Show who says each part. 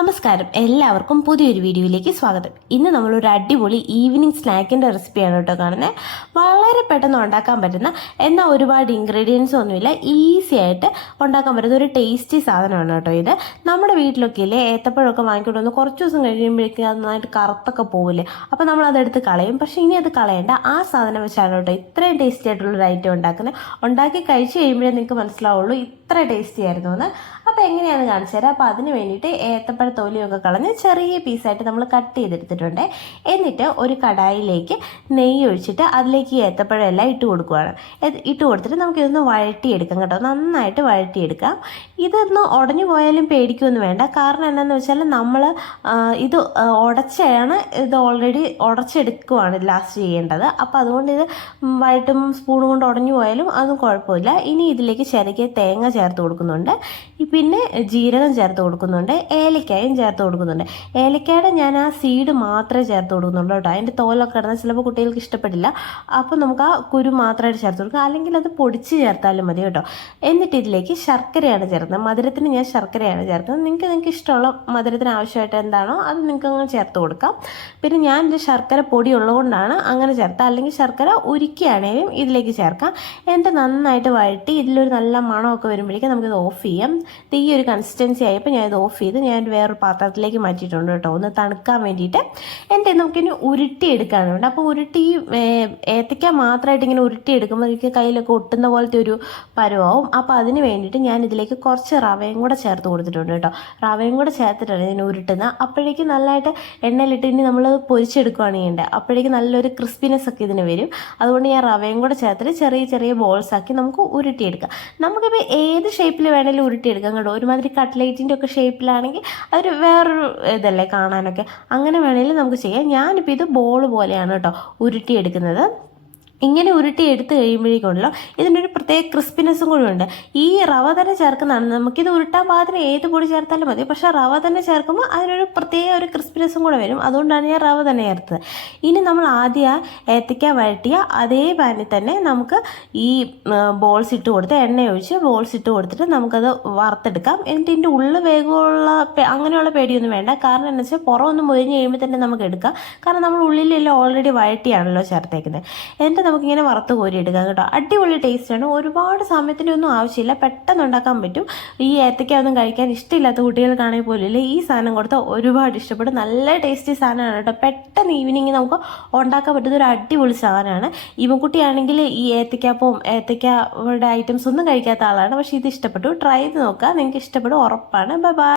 Speaker 1: നമസ്കാരം. എല്ലാവർക്കും പുതിയൊരു വീഡിയോയിലേക്ക് സ്വാഗതം. ഇന്ന് നമ്മളൊരു അടിപൊളി ഈവനിങ് സ്നാക്കിന്റെ റെസിപ്പിയാണ് കേട്ടോ കാണുന്നത്. വളരെ പെട്ടെന്ന് ഉണ്ടാക്കാൻ പറ്റുന്ന എന്നാൽ ഒരുപാട് ഇൻഗ്രീഡിയൻസ് ഒന്നുമില്ല ഈസി ആയിട്ട് ഉണ്ടാക്കാൻ പറ്റുന്ന ഒരു ടേസ്റ്റി സാധനമാണ് കേട്ടോ ഇത്. നമ്മുടെ വീട്ടിലൊക്കെ ഇല്ലേ ഏത്തപ്പഴമൊക്കെ വാങ്ങിക്കൊണ്ട് വന്ന് കുറച്ച് ദിവസം കഴിയുമ്പോഴേക്കും അത് നന്നായിട്ട് കറുത്തൊക്കെ പോവില്ലേ? അപ്പോൾ നമ്മൾ അതെടുത്ത് കളയും. പക്ഷേ ഇനി അത് കളയേണ്ട ആ സാധനം വെച്ചാണ് കേട്ടോ ഇത്രയും ടേസ്റ്റി ആയിട്ടുള്ളൊരു ഐറ്റം ഉണ്ടാക്കുന്നത്. ഉണ്ടാക്കി കഴിച്ച് കഴിയുമ്പോഴേ നിങ്ങൾക്ക് മനസ്സിലാവുള്ളൂ ഇത്ര ടേസ്റ്റി ആയിരുന്നു എന്ന്. അപ്പോൾ എങ്ങനെയാണെന്ന് കാണിച്ചു തരാം? അപ്പോൾ അതിന് വേണ്ടിയിട്ട് ഏത്തപ്പഴ തോലിയൊക്കെ കളഞ്ഞ് ചെറിയ പീസായിട്ട് നമ്മൾ കട്ട് ചെയ്തെടുത്തിട്ടുണ്ട്. എന്നിട്ട് ഒരു കടായിലേക്ക് നെയ്യ് ഒഴിച്ചിട്ട് അതിലേക്ക് ഏത്തപ്പഴം എല്ലാം ഇട്ട് കൊടുക്കുകയാണ് ഇട്ട് കൊടുത്തിട്ട് നമുക്കിതൊന്ന് വഴട്ടിയെടുക്കാം കേട്ടോ. നന്നായിട്ട് വഴട്ടിയെടുക്കാം ഇതൊന്ന് ഉടഞ്ഞു പോയാലും പേടിക്കൊന്നും വേണ്ട. കാരണം എന്താണെന്ന് വെച്ചാൽ നമ്മൾ ഇത് ഉടച്ചാണ് ഇത് ഓൾറെഡി ഉടച്ചെടുക്കുവാണ് ലാസ്റ്റ് ചെയ്യേണ്ടത്. അപ്പോൾ അതുകൊണ്ട് ഇത് വഴട്ടും സ്പൂൺ കൊണ്ട് ഉടഞ്ഞു പോയാലും അതും കുഴപ്പമില്ല. ഇനി ഇതിലേക്ക് ചിരകിയ തേങ്ങ ചേർത്ത് കൊടുക്കുന്നുണ്ട്. ഈ പിന്നെ ജീരകം ചേർത്ത് കൊടുക്കുന്നുണ്ട് ഏലക്കായും ചേർത്ത് കൊടുക്കുന്നുണ്ട്. ഏലക്കായുടെ ഞാൻ ആ സീഡ് മാത്രമേ ചേർത്ത് കൊടുക്കുന്നുള്ളൂ കേട്ടോ. അതിന്റെ തോലൊക്കെ കിടന്നാൽ ചിലപ്പോൾ കുട്ടികൾക്ക് ഇഷ്ടപ്പെടില്ല. അപ്പോൾ നമുക്ക് ആ കുരു മാത്രമായിട്ട് ചേർത്ത് കൊടുക്കുക. അല്ലെങ്കിൽ അത് പൊടിച്ച് ചേർത്താലും മതി കേട്ടോ. എന്നിട്ട് ഇതിലേക്ക് ശർക്കരയാണ് ചേർക്കുന്നത്. മധുരത്തിന് ഞാൻ ശർക്കരയാണ് ചേർക്കുന്നത്. നിങ്ങൾക്ക് നിങ്ങൾക്ക് ഇഷ്ടമുള്ള മധുരത്തിന് ആവശ്യമായിട്ട് എന്താണോ അത് നിങ്ങൾക്ക് അങ്ങ് ചേർത്ത് കൊടുക്കാം. പിന്നെ ഞാൻ ഇത് ശർക്കര പൊടി ഉള്ളതുകൊണ്ടാണ് അങ്ങനെ ചേർത്തത്. അല്ലെങ്കിൽ ശർക്കര ഉരുക്കിയാണെങ്കിലും ഇതിലേക്ക് ചേർക്കാം. എന്നിട്ട് നന്നായിട്ട് വഴറ്റി ഇതിലൊരു നല്ല മണമൊക്കെ വരുമ്പോഴേക്കും നമുക്കിത് ഓഫ് ചെയ്യാം. ഈ ഒരു കൺസിസ്റ്റൻസി ആയപ്പോൾ ഞാനിത് ഓഫ് ചെയ്ത് ഞാൻ വേറൊരു പാത്രത്തിലേക്ക് മാറ്റിയിട്ടുണ്ട് കേട്ടോ. ഒന്ന് തണുക്കാൻ വേണ്ടിയിട്ട്. എന്നിട്ട് നമുക്കിനി ഉരുട്ടിയെടുക്കാനുണ്ട് അപ്പോൾ ഉരുട്ടി ഏത്തയ്ക്ക മാത്രമായിട്ട് ഇങ്ങനെ ഉരുട്ടിയെടുക്കുമ്പോൾ എനിക്ക് കയ്യിലൊക്കെ ഒട്ടുന്ന പോലത്തെ ഒരു പരുവാവും. അപ്പോൾ അതിന് വേണ്ടിയിട്ട് ഞാൻ ഇതിലേക്ക് കുറച്ച് റവയും കൂടെ ചേർത്ത് കൊടുത്തിട്ടുണ്ട് കേട്ടോ. റവയും കൂടെ ചേർത്തിട്ടാണ് ഞാൻ ഉരുട്ടുന്നത് അപ്പോഴേക്കും നല്ലതായിട്ട് എണ്ണയിലിട്ട് ഇനി നമ്മൾ പൊരിച്ചെടുക്കുകയാണ് ചെയ്യേണ്ടത് അപ്പോഴേക്കും നല്ലൊരു ക്രിസ്പിനെസ് ഒക്കെ ഇതിന് വരും. അതുകൊണ്ട് ഞാൻ റവയും കൂടെ ചേർത്തിട്ട് ചെറിയ ചെറിയ ബോൾസ് ആക്കി നമുക്ക് ഉരുട്ടിയെടുക്കാം. നമുക്കിപ്പോൾ ഏത് ഷേപ്പിൽ വേണമെങ്കിലും ഉരുട്ടിയെടുക്കാം. കേട്ടോ ഒരുമാതിരി കട്ട്ലേറ്റിന്റെ ഒക്കെ ഷേപ്പിലാണെങ്കിൽ അതൊരു വേറൊരു ഇതല്ലേ കാണാനൊക്കെ. അങ്ങനെ വേണമെങ്കിൽ നമുക്ക് ചെയ്യാം. ഞാനിപ്പോൾ ഇത് ബോൾ പോലെയാണ് കേട്ടോ ഉരുട്ടിയെടുക്കുന്നത്. ഇങ്ങനെ ഉരുട്ടി എടുത്ത് കഴിയുമ്പോഴേക്കുണ്ടല്ലോ ഇതിനൊരു പ്രത്യേക ക്രിസ്പിനെസ്സും കൂടി ഉണ്ട്. ഈ റവ തന്നെ ചേർക്കുന്നതാണ്. നമുക്കിത് ഉരുട്ടാൻ പാകത്തിന് ഏത് പൊടി ചേർത്താലും മതി. പക്ഷേ റവ തന്നെ ചേർക്കുമ്പോൾ അതിനൊരു പ്രത്യേക ഒരു ക്രിസ്പിനെസ്സും കൂടെ വരും. അതുകൊണ്ടാണ് ഞാൻ റവ തന്നെ ചേർത്തത്. ഇനി നമ്മൾ ആദ്യം ഏത്തയ്ക്ക വഴട്ടിയ അതേ പാനിൽ തന്നെ നമുക്ക് ഈ ബോൾസ് ഇട്ട് കൊടുത്ത് എണ്ണ ഒഴിച്ച് ബോൾസ് ഇട്ട് കൊടുത്തിട്ട് നമുക്കത് വറുത്തെടുക്കാം. എന്നിട്ട് ഇതിന്റെ ഉള്ളിൽ വേഗമുള്ള അങ്ങനെയുള്ള പേടിയൊന്നും വേണ്ട. കാരണം എന്താ വെച്ചാൽ പുറമൊന്നും മൊരിഞ്ഞ് കഴിയുമ്പോൾ തന്നെ നമുക്ക് എടുക്കാം. കാരണം നമ്മൾ ഉള്ളിലെല്ലാം ഓൾറെഡി വഴട്ടിയാണല്ലോ ചേർത്തേക്കുന്നത്. എന്നിട്ട് നമുക്കിങ്ങനെ വറുത്ത് കോരി എടുക്കാം കേട്ടോ. അടിപൊളി ടേസ്റ്റ് ആണ്. ഒരുപാട് സമയത്തിന്റെ ഒന്നും ആവശ്യമില്ല. പെട്ടെന്ന് ഉണ്ടാക്കാൻ പറ്റും. ഈ ഏത്തയ്ക്ക ഒന്നും കഴിക്കാൻ ഇഷ്ടമില്ലാത്ത കുട്ടികൾക്കാണെങ്കിൽ പോലും ഈ സാധനം കൊടുത്താൽ ഒരുപാട് ഇഷ്ടപ്പെടും. നല്ല ടേസ്റ്റി സാധനമാണ് കേട്ടോ. പെട്ടെന്ന് ഈവനിങ് നമുക്ക് ഉണ്ടാക്കാൻ പറ്റുന്ന ഒരു അടിപൊളി സാധനമാണ്. ഇവൻകുട്ടിയാണെങ്കിൽ ഈ ഏത്തയ്ക്കാപ്പവും ഏത്തയ്ക്കയുടെ ഐറ്റംസ് ഒന്നും കഴിക്കാത്ത ആളാണ്. പക്ഷേ ഇത് ഇഷ്ടപ്പെട്ടു. ട്രൈ ചെയ്ത് നോക്കുക നിങ്ങൾക്ക് ഇഷ്ടപ്പെടും. ഉറപ്പാണ്. Bye bye